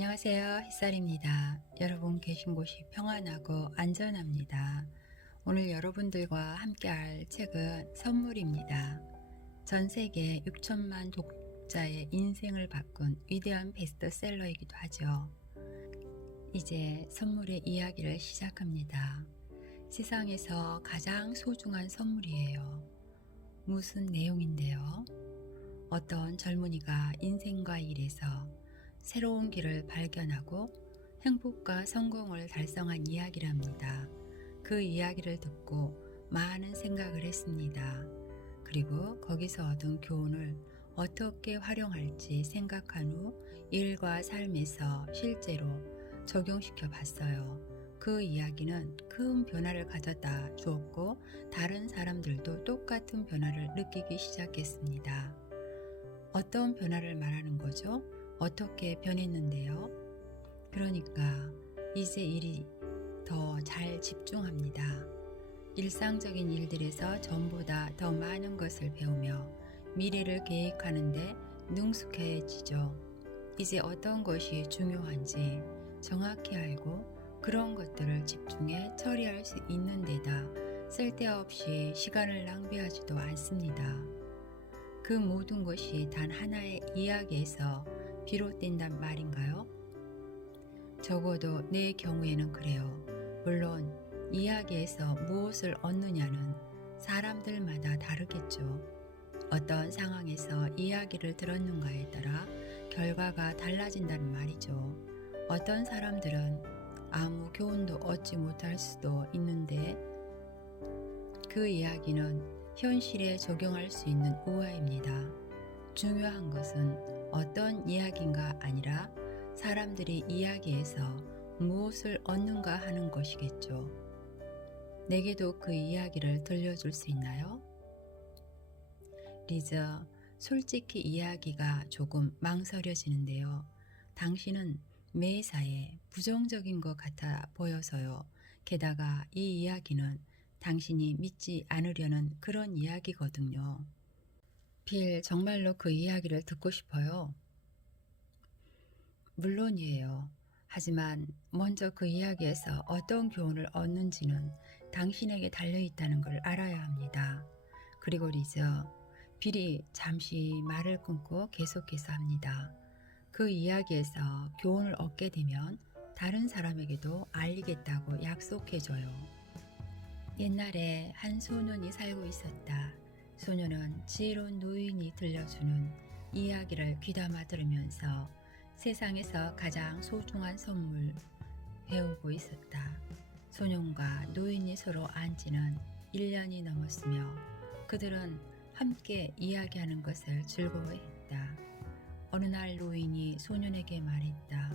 안녕하세요. 햇살입니다. 여러분 계신 곳이 평안하고 안전합니다. 오늘 여러분들과 함께 할 책은 선물입니다. 전 세계 6천만 독자의 인생을 바꾼 위대한 베스트셀러이기도 하죠. 이제 선물의 이야기를 시작합니다. 세상에서 가장 소중한 선물이에요. 무슨 내용인데요? 어떤 젊은이가 인생과 일에서 새로운 길을 발견하고 행복과 성공을 달성한 이야기랍니다. 그 이야기를 듣고 많은 생각을 했습니다. 그리고 거기서 얻은 교훈을 어떻게 활용할지 생각한 후 일과 삶에서 실제로 적용시켜 봤어요. 그 이야기는 큰 변화를 가져다 주었고 다른 사람들도 똑같은 변화를 느끼기 시작했습니다. 어떤 변화를 말하는 거죠? 어떻게 변했는데요? 그러니까 이제 일이 더 잘 집중합니다. 일상적인 일들에서 전보다 더 많은 것을 배우며 미래를 계획하는데 능숙해지죠. 이제 어떤 것이 중요한지 정확히 알고 그런 것들을 집중해 처리할 수 있는 데다 쓸데없이 시간을 낭비하지도 않습니다. 그 모든 것이 단 하나의 이야기에서 비롯된단 말인가요? 적어도 내 경우에는 그래요. 물론 이야기에서 무엇을 얻느냐는 사람들마다 다르겠죠. 어떤 상황에서 이야기를 들었는가에 따라 결과가 달라진다는 말이죠. 어떤 사람들은 아무 교훈도 얻지 못할 수도 있는데 그 이야기는 현실에 적용할 수 있는 우화입니다. 중요한 것은 어떤 이야기인가 아니라 사람들이 이야기에서 무엇을 얻는가 하는 것이겠죠. 내게도 그 이야기를 들려줄 수 있나요? 리저, 솔직히 이야기가 조금 망설여지는데요. 당신은 매사에 부정적인 것 같아 보여서요. 게다가 이 이야기는 당신이 믿지 않으려는 그런 이야기거든요. 빌, 정말로 그 이야기를 듣고 싶어요. 물론이에요. 하지만 먼저 그 이야기에서 어떤 교훈을 얻는지는 당신에게 달려있다는 걸 알아야 합니다. 그리고 리저, 빌이 잠시 말을 끊고 계속해서 합니다. 그 이야기에서 교훈을 얻게 되면 다른 사람에게도 알리겠다고 약속해줘요. 옛날에 한 소년이 살고 있었다. 소년은 지혜로운 노인이 들려주는 이야기를 귀담아 들으면서 세상에서 가장 소중한 선물 배우고 있었다. 소년과 노인이 서로 안지는 1년이 넘었으며 그들은 함께 이야기하는 것을 즐거워했다. 어느 날 노인이 소년에게 말했다.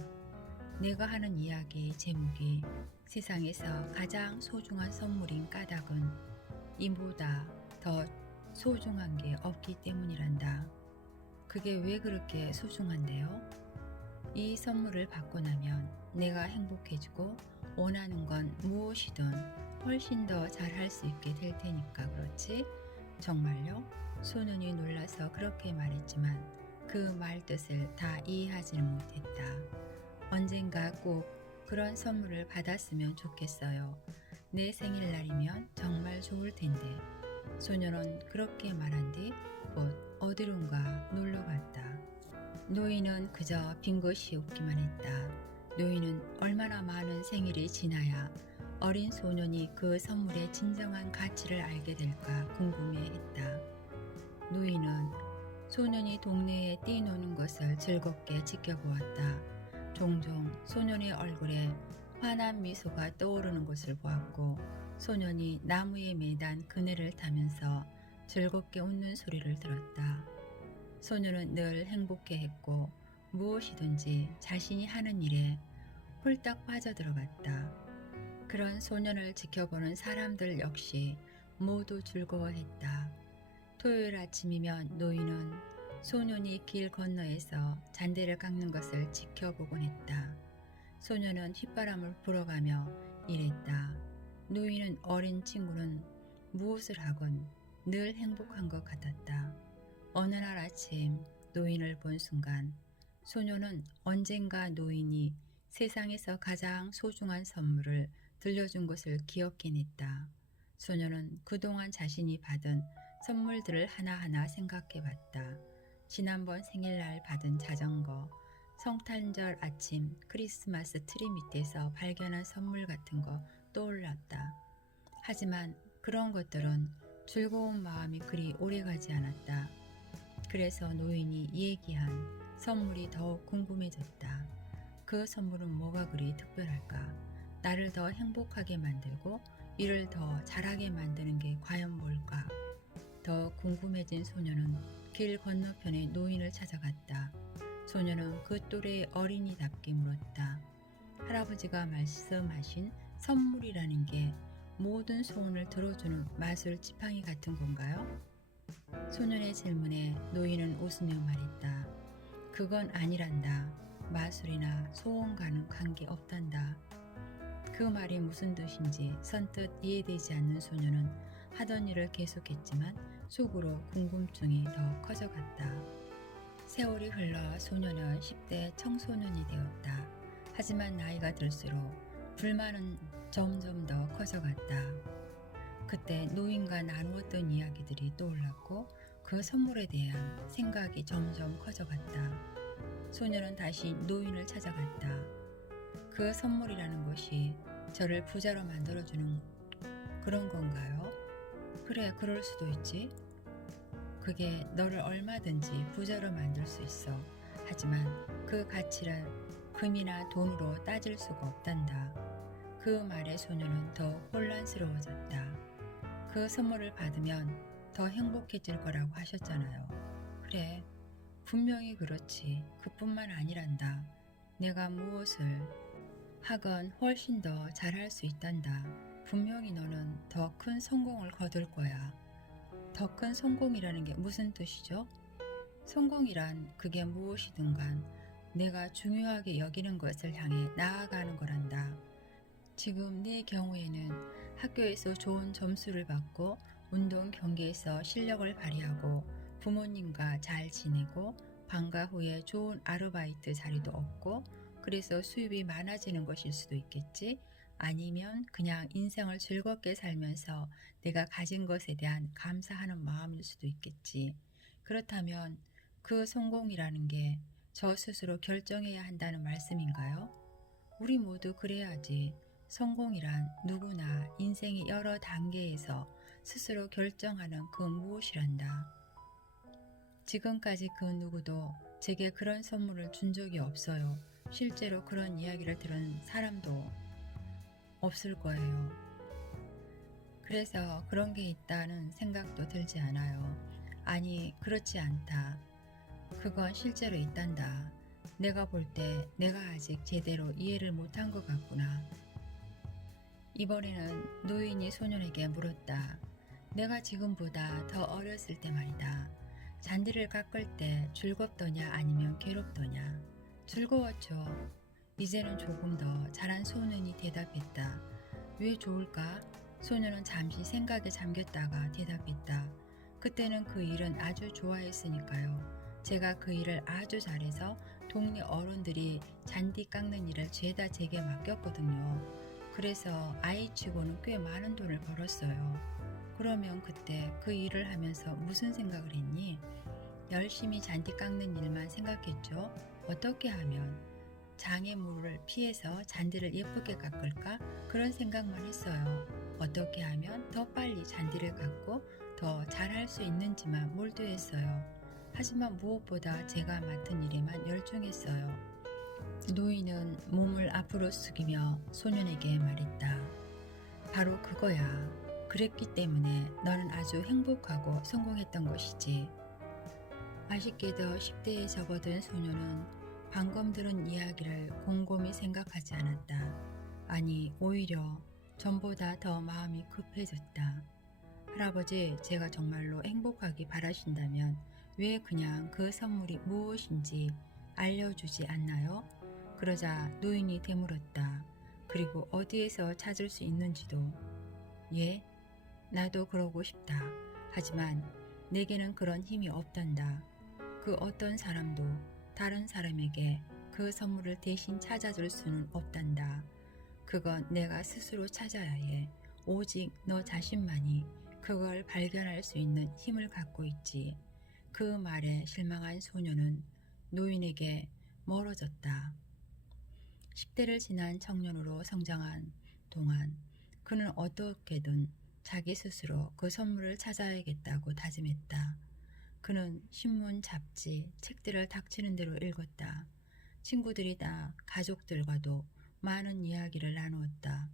내가 하는 이야기 제목이 세상에서 가장 소중한 선물인 까닭은 이보다 더 소중한 게 없기 때문이란다. 그게 왜 그렇게 소중한데요? 이 선물을 받고 나면 내가 행복해지고 원하는 건 무엇이든 훨씬 더 잘할 수 있게 될 테니까 그렇지? 정말요? 소년이 놀라서 그렇게 말했지만 그 말 뜻을 다 이해하지는 못했다. 언젠가 꼭 그런 선물을 받았으면 좋겠어요. 내 생일날이면 정말 좋을 텐데. 소년은 그렇게 말한 뒤 곧 어디론가 놀러 갔다. 노인은 그저 빈 것이 없기만 했다. 노인은 얼마나 많은 생일이 지나야 어린 소년이 그 선물의 진정한 가치를 알게 될까 궁금해 했다. 노인은 소년이 동네에 뛰노는 것을 즐겁게 지켜보았다. 종종 소년의 얼굴에 환한 미소가 떠오르는 것을 보았고 소년이 나무에 매단 그네를 타면서 즐겁게 웃는 소리를 들었다. 소년은 늘 행복해 했고 무엇이든지 자신이 하는 일에 홀딱 빠져들어갔다. 그런 소년을 지켜보는 사람들 역시 모두 즐거워했다. 토요일 아침이면 노인은 소년이 길 건너에서 잔디를 깎는 것을 지켜보곤 했다. 소년은 휘바람을 불어가며 일했다. 노인은 어린 친구는 무엇을 하건 늘 행복한 것 같았다. 어느 날 아침 노인을 본 순간 소녀는 언젠가 노인이 세상에서 가장 소중한 선물을 들려준 것을 기억해냈다. 소녀는 그동안 자신이 받은 선물들을 하나하나 생각해 봤다. 지난번 생일날 받은 자전거, 성탄절 아침 크리스마스 트리 밑에서 발견한 선물 같은 거 떠올랐다. 하지만 그런 것들은 즐거운 마음이 그리 오래가지 않았다. 그래서 노인이 얘기한 선물이 더욱 궁금해졌다. 그 선물은 뭐가 그리 특별할까? 나를 더 행복하게 만들고 일을 더 잘하게 만드는 게 과연 뭘까? 더 궁금해진 소녀는 길 건너편에 노인을 찾아갔다. 소녀는 그 또래의 어린이답게 물었다. 할아버지가 말씀하신 선물이라는 게 모든 소원을 들어주는 마술 지팡이 같은 건가요? 소년의 질문에 노인은 웃으며 말했다. 그건 아니란다. 마술이나 소원과는 관계 없단다. 그 말이 무슨 뜻인지 선뜻 이해되지 않는 소녀는 하던 일을 계속했지만 속으로 궁금증이 더 커져갔다. 세월이 흘러 소녀는 10대 청소년이 되었다. 하지만 나이가 들수록 불만은 점점 더 커져갔다. 그때 노인과 나누었던 이야기들이 떠올랐고 그 선물에 대한 생각이 점점 커져갔다. 소녀는 다시 노인을 찾아갔다. 그 선물이라는 것이 저를 부자로 만들어주는 그런 건가요? 그래, 그럴 수도 있지. 그게 너를 얼마든지 부자로 만들 수 있어. 하지만 그 가치란 금이나 돈으로 따질 수가 없단다. 그 말에 소녀는 더 혼란스러워졌다. 그 선물을 받으면 더 행복해질 거라고 하셨잖아요. 그래, 분명히 그렇지. 그뿐만 아니란다. 내가 무엇을 하건 훨씬 더 잘할 수 있단다. 분명히 너는 더 큰 성공을 거둘 거야. 더 큰 성공이라는 게 무슨 뜻이죠? 성공이란 그게 무엇이든 간 내가 중요하게 여기는 것을 향해 나아가는 거란다. 지금 내 경우에는 학교에서 좋은 점수를 받고 운동 경기에서 실력을 발휘하고 부모님과 잘 지내고 방과 후에 좋은 아르바이트 자리도 얻고 그래서 수입이 많아지는 것일 수도 있겠지. 아니면 그냥 인생을 즐겁게 살면서 내가 가진 것에 대한 감사하는 마음일 수도 있겠지. 그렇다면 그 성공이라는 게 저 스스로 결정해야 한다는 말씀인가요? 우리 모두 그래야지. 성공이란 누구나 인생의 여러 단계에서 스스로 결정하는 그 무엇이란다. 지금까지 그 누구도 제게 그런 선물을 준 적이 없어요. 실제로 그런 이야기를 들은 사람도 없을 거예요. 그래서 그런 게 있다는 생각도 들지 않아요. 아니, 그렇지 않다. 그건 실제로 있단다. 내가 볼 때 내가 아직 제대로 이해를 못한 것 같구나. 이번에는 노인이 소년에게 물었다. 내가 지금보다 더 어렸을 때 말이다. 잔디를 깎을 때 즐겁더냐 아니면 괴롭더냐? 즐거웠죠. 이제는 조금 더 잘한 소년이 대답했다. 왜 좋을까? 소년은 잠시 생각에 잠겼다가 대답했다. 그때는 그 일은 아주 좋아했으니까요. 제가 그 일을 아주 잘해서 동네 어른들이 잔디 깎는 일을 죄다 제게 맡겼거든요. 그래서 아이치고는 꽤 많은 돈을 벌었어요. 그러면 그때 그 일을 하면서 무슨 생각을 했니? 열심히 잔디 깎는 일만 생각했죠. 어떻게 하면 장애물을 피해서 잔디를 예쁘게 깎을까? 그런 생각만 했어요. 어떻게 하면 더 빨리 잔디를 깎고 더 잘할 수 있는지만 몰두했어요. 하지만 무엇보다 제가 맡은 일에만 열중했어요. 앞으로 숙이며 소년에게 말했다. 바로 그거야. 그랬기 때문에 너는 아주 행복하고 성공했던 것이지. 아쉽게도 10대에 접어든 소녀는 방금 들은 이야기를 곰곰이 생각하지 않았다. 아니, 오히려 전보다 더 마음이 급해졌다. 할아버지, 제가 정말로 행복하기 바라신다면 왜 그냥 그 선물이 무엇인지 알려주지 않나요? 그러자 노인이 되물었다. 그리고 어디에서 찾을 수 있는지도. 예? 나도 그러고 싶다. 하지만 내게는 그런 힘이 없단다. 그 어떤 사람도 다른 사람에게 그 선물을 대신 찾아줄 수는 없단다. 그건 내가 스스로 찾아야 해. 오직 너 자신만이 그걸 발견할 수 있는 힘을 갖고 있지. 그 말에 실망한 소녀는 노인에게 멀어졌다. 10대를 지난 청년으로 성장한 동안 그는 어떻게든 자기 스스로 그 선물을 찾아야겠다고 다짐했다. 그는 신문, 잡지, 책들을 닥치는 대로 읽었다. 친구들이나 가족들과도 많은 이야기를 나누었다.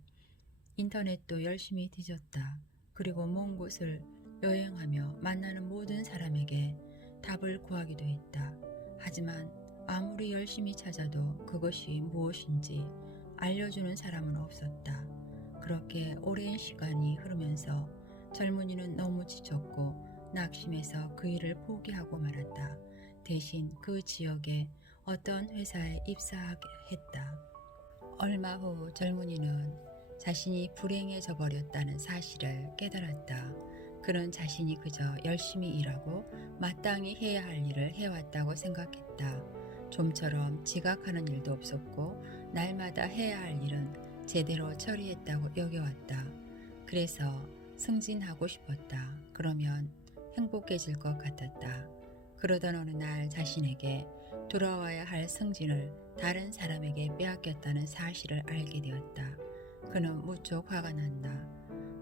인터넷도 열심히 뒤졌다. 그리고 먼 곳을 여행하며 만나는 모든 사람에게 답을 구하기도 했다. 하지만 아무리 열심히 찾아도 그것이 무엇인지 알려주는 사람은 없었다. 그렇게 오랜 시간이 흐르면서 젊은이는 너무 지쳤고 낙심해서 그 일을 포기하고 말았다. 대신 그 지역에 어떤 회사에 입사하게 했다. 얼마 후 젊은이는 자신이 불행해져 버렸다는 사실을 깨달았다. 그는 자신이 그저 열심히 일하고 마땅히 해야 할 일을 해왔다고 생각했다. 좀처럼 지각하는 일도 없었고 날마다 해야 할 일은 제대로 처리했다고 여겨왔다. 그래서 승진하고 싶었다. 그러면 행복해질 것 같았다. 그러던 어느 날 자신에게 돌아와야 할 승진을 다른 사람에게 빼앗겼다는 사실을 알게 되었다. 그는 무척 화가 났다.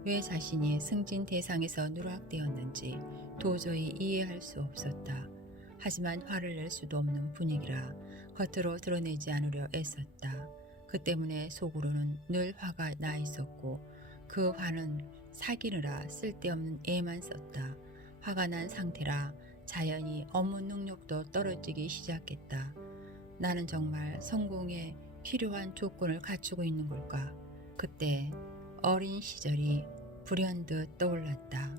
왜 자신이 승진 대상에서 누락되었는지 도저히 이해할 수 없었다. 하지만 화를 낼 수도 없는 분위기라 겉으로 드러내지 않으려 애썼다. 그 때문에 속으로는 늘 화가 나 있었고 그 화는 사귀느라 쓸데없는 애만 썼다. 화가 난 상태라 자연히 업무 능력도 떨어지기 시작했다. 나는 정말 성공에 필요한 조건을 갖추고 있는 걸까? 그때 어린 시절이 불현듯 떠올랐다.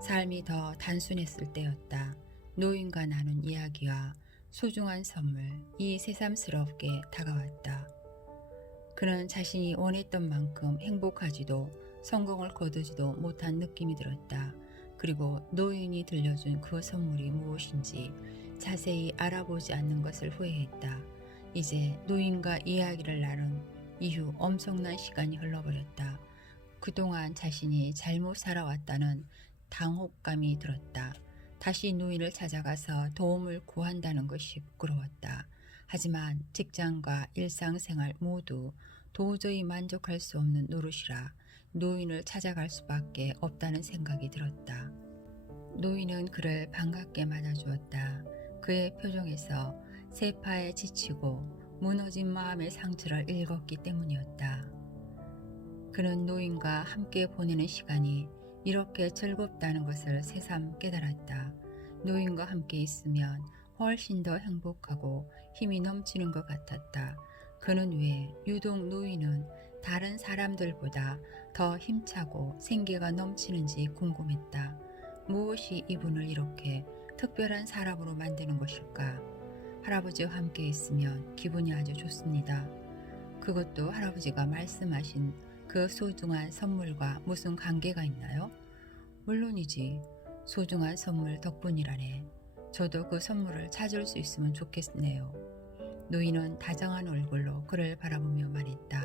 삶이 더 단순했을 때였다. 노인과 나눈 이야기와 소중한 선물 이 새삼스럽게 다가왔다. 그는 자신이 원했던 만큼 행복하지도 성공을 거두지도 못한 느낌이 들었다. 그리고 노인이 들려준 그 선물이 무엇인지 자세히 알아보지 않는 것을 후회했다. 이제 노인과 이야기를 나눈 이후 엄청난 시간이 흘러버렸다. 그동안 자신이 잘못 살아왔다는 당혹감이 들었다. 다시 노인을 찾아가서 도움을 구한다는 것이 부끄러웠다. 하지만 직장과 일상생활 모두 도저히 만족할 수 없는 노릇이라 노인을 찾아갈 수밖에 없다는 생각이 들었다. 노인은 그를 반갑게 맞아주었다. 그의 표정에서 세파에 지치고 무너진 마음의 상처를 읽었기 때문이었다. 그는 노인과 함께 보내는 시간이 이렇게 즐겁다는 것을 새삼 깨달았다. 노인과 함께 있으면 훨씬 더 행복하고 힘이 넘치는 것 같았다. 그는 왜 유독 노인은 다른 사람들보다 더 힘차고 생기가 넘치는지 궁금했다. 무엇이 이분을 이렇게 특별한 사람으로 만드는 것일까? 할아버지와 함께 있으면 기분이 아주 좋습니다. 그것도 할아버지가 말씀하신 그 소중한 선물과 무슨 관계가 있나요? 물론이지. 소중한 선물 덕분이라네. 저도 그 선물을 찾을 수 있으면 좋겠네요. 노인은 다정한 얼굴로 그를 바라보며 말했다.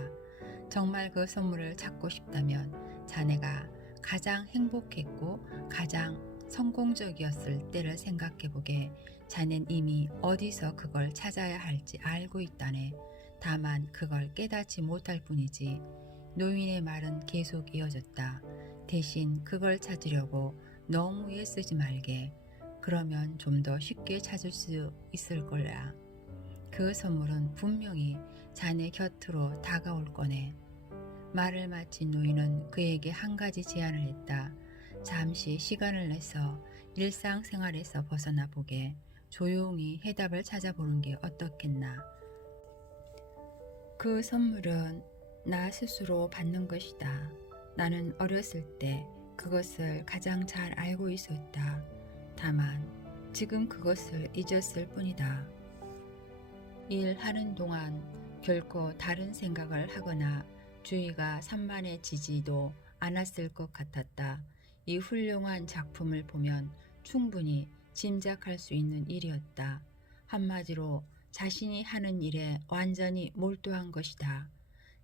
정말 그 선물을 찾고 싶다면 자네가 가장 행복했고 가장 성공적이었을 때를 생각해보게 자넨 이미 어디서 그걸 찾아야 할지 알고 있다네. 다만 그걸 깨닫지 못할 뿐이지. 노인의 말은 계속 이어졌다. 대신 그걸 찾으려고 너무 애 쓰지 말게. 그러면 좀 더 쉽게 찾을 수 있을 거야. 그 선물은 분명히 자네 곁으로 다가올 거네. 말을 마친 노인은 그에게 한 가지 제안을 했다. 잠시 시간을 내서 일상생활에서 벗어나 보게 조용히 해답을 찾아보는 게 어떻겠나. 그 선물은 나 스스로 받는 것이다. 나는 어렸을 때 그것을 가장 잘 알고 있었다. 다만 지금 그것을 잊었을 뿐이다. 일하는 동안 결코 다른 생각을 하거나 주의가 산만해지지도 않았을 것 같았다. 이 훌륭한 작품을 보면 충분히 짐작할 수 있는 일이었다. 한마디로 자신이 하는 일에 완전히 몰두한 것이다.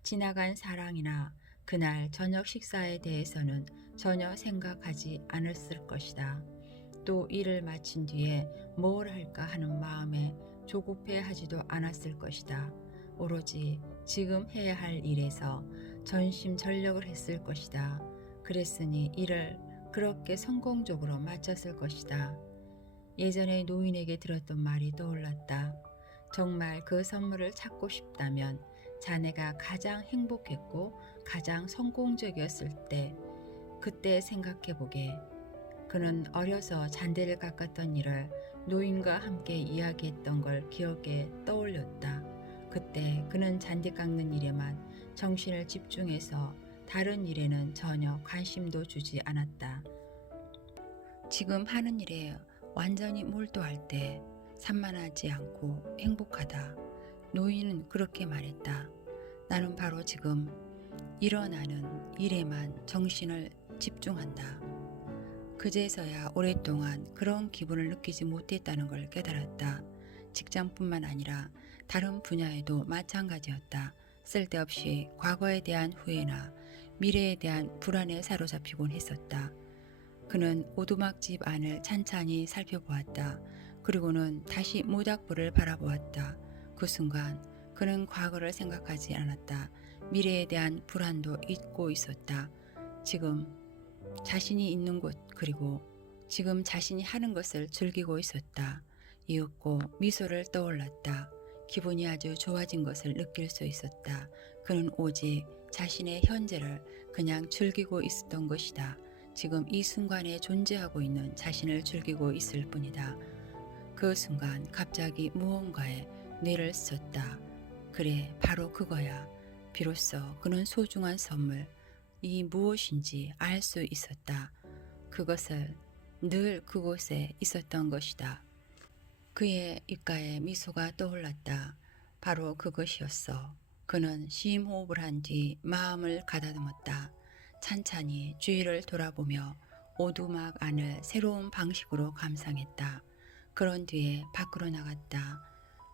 지나간 사랑이나 그날 저녁 식사에 대해서는 전혀 생각하지 않았을 것이다. 또 일을 마친 뒤에 뭘 할까 하는 마음에 조급해 하지도 않았을 것이다. 오로지 지금 해야 할 일에서 전심 전력을 했을 것이다. 그랬으니 일을 그렇게 성공적으로 마쳤을 것이다. 예전에 노인에게 들었던 말이 떠올랐다. 정말 그 선물을 찾고 싶다면 자네가 가장 행복했고 가장 성공적이었을 때 그때 생각해 보게. 그는 어려서 잔디를 깎았던 일을 노인과 함께 이야기했던 걸 기억에 떠올렸다. 그때 그는 잔디 깎는 일에만 정신을 집중해서 다른 일에는 전혀 관심도 주지 않았다. 지금 하는 일에 완전히 몰두할 때 산만하지 않고 행복하다. 노인은 그렇게 말했다. 나는 바로 지금 일어나는 일에만 정신을 집중한다. 그제서야 오랫동안 그런 기분을 느끼지 못했다는 걸 깨달았다. 직장뿐만 아니라 다른 분야에도 마찬가지였다. 쓸데없이 과거에 대한 후회나 미래에 대한 불안에 사로잡히곤 했었다. 그는 오두막집 안을 찬찬히 살펴보았다. 그리고는 다시 모닥불을 바라보았다. 그 순간 그는 과거를 생각하지 않았다. 미래에 대한 불안도 잊고 있었다. 지금 자신이 있는 곳 그리고 지금 자신이 하는 것을 즐기고 있었다. 이윽고 미소를 떠올랐다. 기분이 아주 좋아진 것을 느낄 수 있었다. 그는 오직 자신의 현재를 그냥 즐기고 있었던 것이다. 지금 이 순간에 존재하고 있는 자신을 즐기고 있을 뿐이다. 그 순간 갑자기 무언가에 뇌를 썼다. 그래, 바로 그거야. 비로소 그는 소중한 선물, 이 무엇인지 알 수 있었다. 그것을 늘 그곳에 있었던 것이다. 그의 입가에 미소가 떠올랐다. 바로 그것이었어. 그는 심호흡을 한 뒤 마음을 가다듬었다. 찬찬히 주위를 돌아보며 오두막 안을 새로운 방식으로 감상했다. 그런 뒤에 밖으로 나갔다.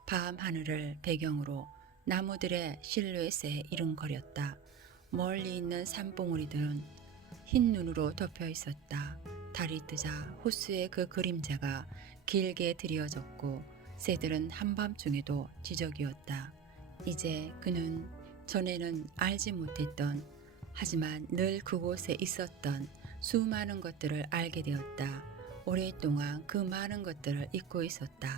밤 하늘을 배경으로 나무들의 실루엣에 이름거렸다. 멀리 있는 산봉우리들은 흰 눈으로 덮여 있었다. 달이 뜨자 호수의 그 그림자가 길게 드리워졌고 새들은 한밤중에도 지적이었다. 이제 그는 전에는 알지 못했던 하지만 늘 그곳에 있었던 수많은 것들을 알게 되었다. 오랫동안 그 많은 것들을 잊고 있었다.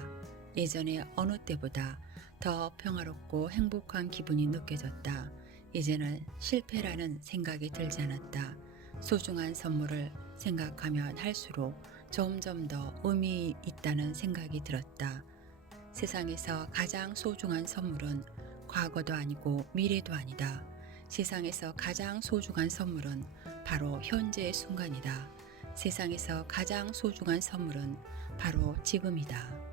예전에 어느 때보다 더 평화롭고 행복한 기분이 느껴졌다. 이제는 실패라는 생각이 들지 않았다. 소중한 선물을 생각하면 할수록 점점 더 의미 있다는 생각이 들었다. 세상에서 가장 소중한 선물은 과거도 아니고 미래도 아니다. 세상에서 가장 소중한 선물은 바로 현재의 순간이다. 세상에서 가장 소중한 선물은 바로 지금이다.